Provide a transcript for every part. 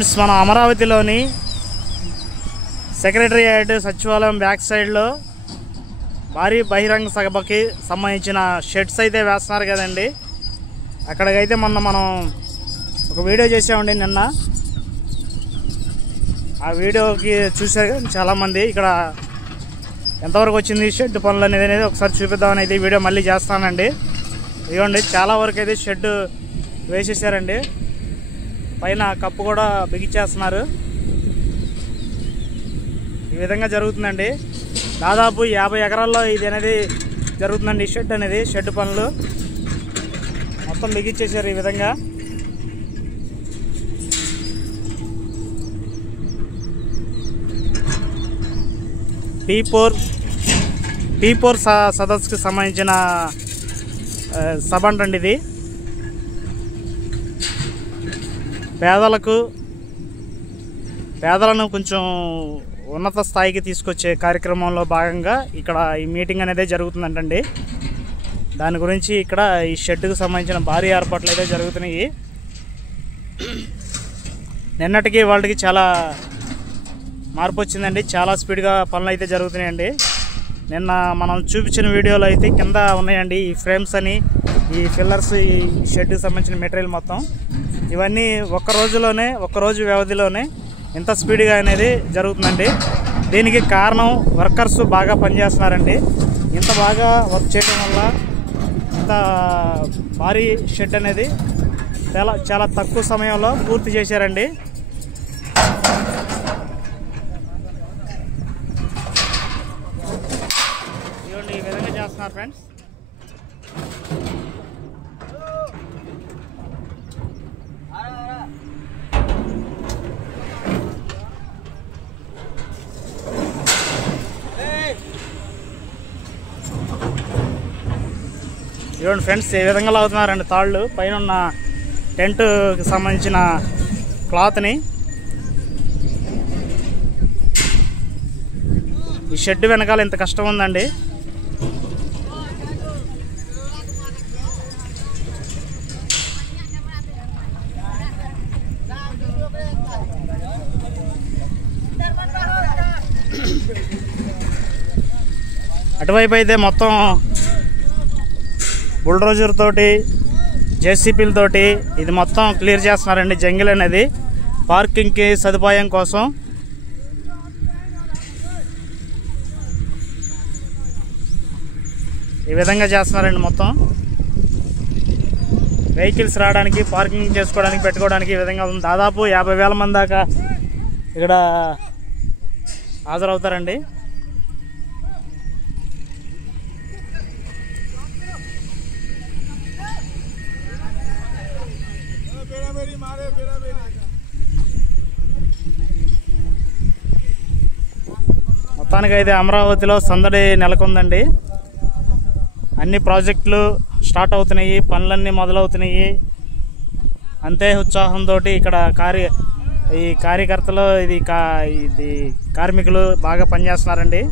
మన అమరావతిలోని సెక్రటరియట్ సచివాలయం బ్యాక్ సైడ్లో భారీ బహిరంగ సభకి సంబంధించిన షెడ్స్ అయితే వేస్తున్నారు కదండి. అక్కడికైతే మనం ఒక వీడియో చేసామండి నిన్న. ఆ వీడియోకి చూశారు చాలామంది. ఇక్కడ ఎంతవరకు వచ్చింది షెడ్ పనులు అనేది ఒకసారి చూపిద్దామని అయితే ఈ వీడియో మళ్ళీ చేస్తానండి. ఇదిగోండి చాలా వరకు అయితే షెడ్ వేసేసారండి. పైన కప్పు కూడా బిగించేస్తున్నారు. ఈ విధంగా జరుగుతుందండి. దాదాపు 50 ఎకరాల్లో ఇది అనేది జరుగుతుందండి. షెడ్ అనేది షెడ్ పనులు మొత్తం బిగించేశారు ఈ విధంగా. P4 సదస్సుకి సంబంధించిన సభ అంటండి ఇది. పేదలను కొంచెం ఉన్నత స్థాయికి తీసుకొచ్చే కార్యక్రమంలో భాగంగా ఇక్కడ ఈ మీటింగ్ అనేది జరుగుతుందంటండి. దాని గురించి ఇక్కడ ఈ షెడ్కి సంబంధించిన భారీ ఏర్పాట్లు అయితే జరుగుతున్నాయి. నిన్నటికి వాళ్ళకి చాలా మార్పు వచ్చిందండి. చాలా స్పీడ్గా పనులు అయితే జరుగుతున్నాయండి. నిన్న మనం చూపించిన వీడియోలో అయితే కింద ఉన్నాయండి ఈ ఫ్రేమ్స్ అని, ఈ ఫిల్లర్స్, ఈ షెడ్కి సంబంధించిన మెటీరియల్ మొత్తం. ఇవన్నీ ఒక్కరోజు వ్యవధిలోనే ఇంత స్పీడ్గా అనేది జరుగుతుందండి. దీనికి కారణం వర్కర్స్ బాగా పనిచేస్తున్నారండి. ఇంత బాగా వర్క్ చేయడం వల్ల ఇంత భారీ షెడ్ అనేది చాలా తక్కువ సమయంలో పూర్తి చేశారండి. ఇవ్వండి ఈ విధంగా చేస్తున్నారు ఫ్రెండ్స్. ఇవ్వండి ఫ్రెండ్స్ ఏ విధంగా లాగుతున్నారండి తాళ్ళు. పైన ఉన్న టెంట్కి సంబంధించిన క్లాత్ని ఈ షెడ్ వెనకాల ఇంత కష్టం ఉందండి. అటువైపు అయితే మొత్తం బుల్డోజర్ తోటి, జేసీపీలతోటి ఇది మొత్తం క్లియర్ చేస్తున్నారండి. జంగిల్ అనేది పార్కింగ్కి సదుపాయం కోసం. ఈ విధంగా చేస్తున్నారండి. మొత్తం వెహికల్స్ రావడానికి, పార్కింగ్ చేసుకోవడానికి, పెట్టుకోవడానికి ఈ విధంగా ఉంది. దాదాపు 50,000 మంది దాకా ఇక్కడ హాజరవుతారండి. మొత్తానికైతే అమరావతిలో సందడి నెలకొందండి. అన్ని ప్రాజెక్టులు స్టార్ట్ అవుతున్నాయి, పనులన్నీ మొదలవుతున్నాయి. అంతే ఉత్సాహంతో ఇక్కడ ఈ కార్యకర్తలు, ఇది కార్మికులు బాగా పనిచేస్తున్నారండి.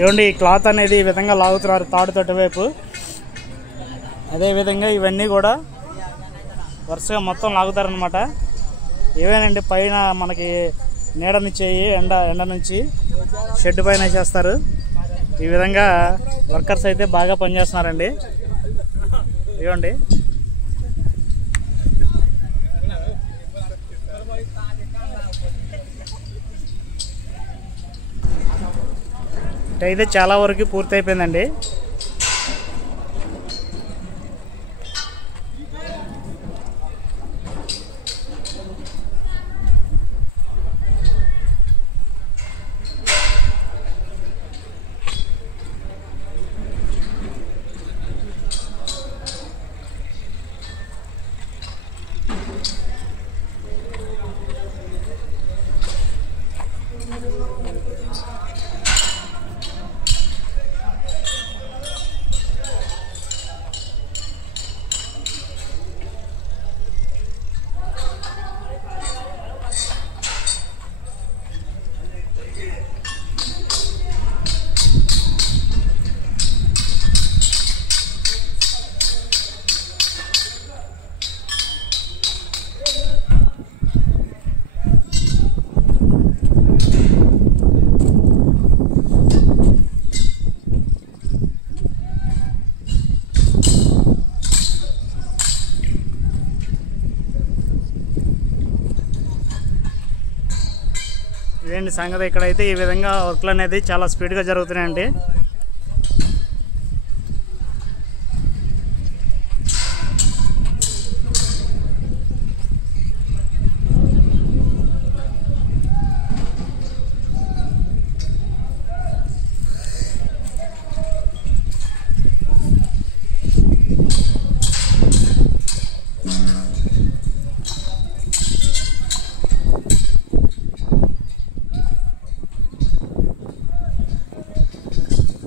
ఇవ్వండి ఈ క్లాత్ అనేది ఈ విధంగా లాగుతున్నారు తాడుతోటి వైపు. అదేవిధంగా ఇవన్నీ కూడా వరుసగా మొత్తం లాగుతారనమాట. ఏవేనండి పైన మనకి నీడనిచ్చేయి, ఎండ నుంచి షెడ్ పైన వేసేస్తారు. ఈ విధంగా వర్కర్స్ అయితే బాగా పనిచేస్తున్నారండి. ఇవ్వండి అయితే చాలా వరకు పూర్తి అయిపోయిందండి. ఇదేంటి సంగతి. ఇక్కడైతే ఈ విధంగా వర్క్లు అనేది చాలా స్పీడ్గా జరుగుతున్నాయండి.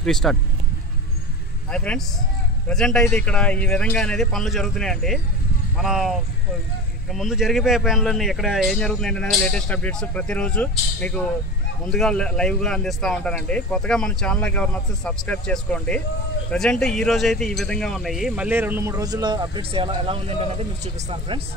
రీస్టార్ట్. హాయ్ ఫ్రెండ్స్, ప్రజెంట్ అయితే ఇక్కడ ఈ విధంగా అనేది పనులు జరుగుతున్నాయండి. మనం ఇక ముందు జరిగిపోయే పనులన్నీ ఎక్కడ ఏం జరుగుతున్నాయండి అనేది లేటెస్ట్ అప్డేట్స్ ప్రతిరోజు మీకు ముందుగా లైవ్గా అందిస్తూ ఉంటానండి. కొత్తగా మన ఛానల్కి ఎవరిని వస్తే సబ్స్క్రైబ్ చేసుకోండి. ప్రజెంట్ ఈ రోజు అయితే ఈ విధంగా ఉన్నాయి. మళ్ళీ 2-3 రోజుల్లో అప్డేట్స్ ఎలా ఉందండి అనేది మీకు చూపిస్తాను ఫ్రెండ్స్.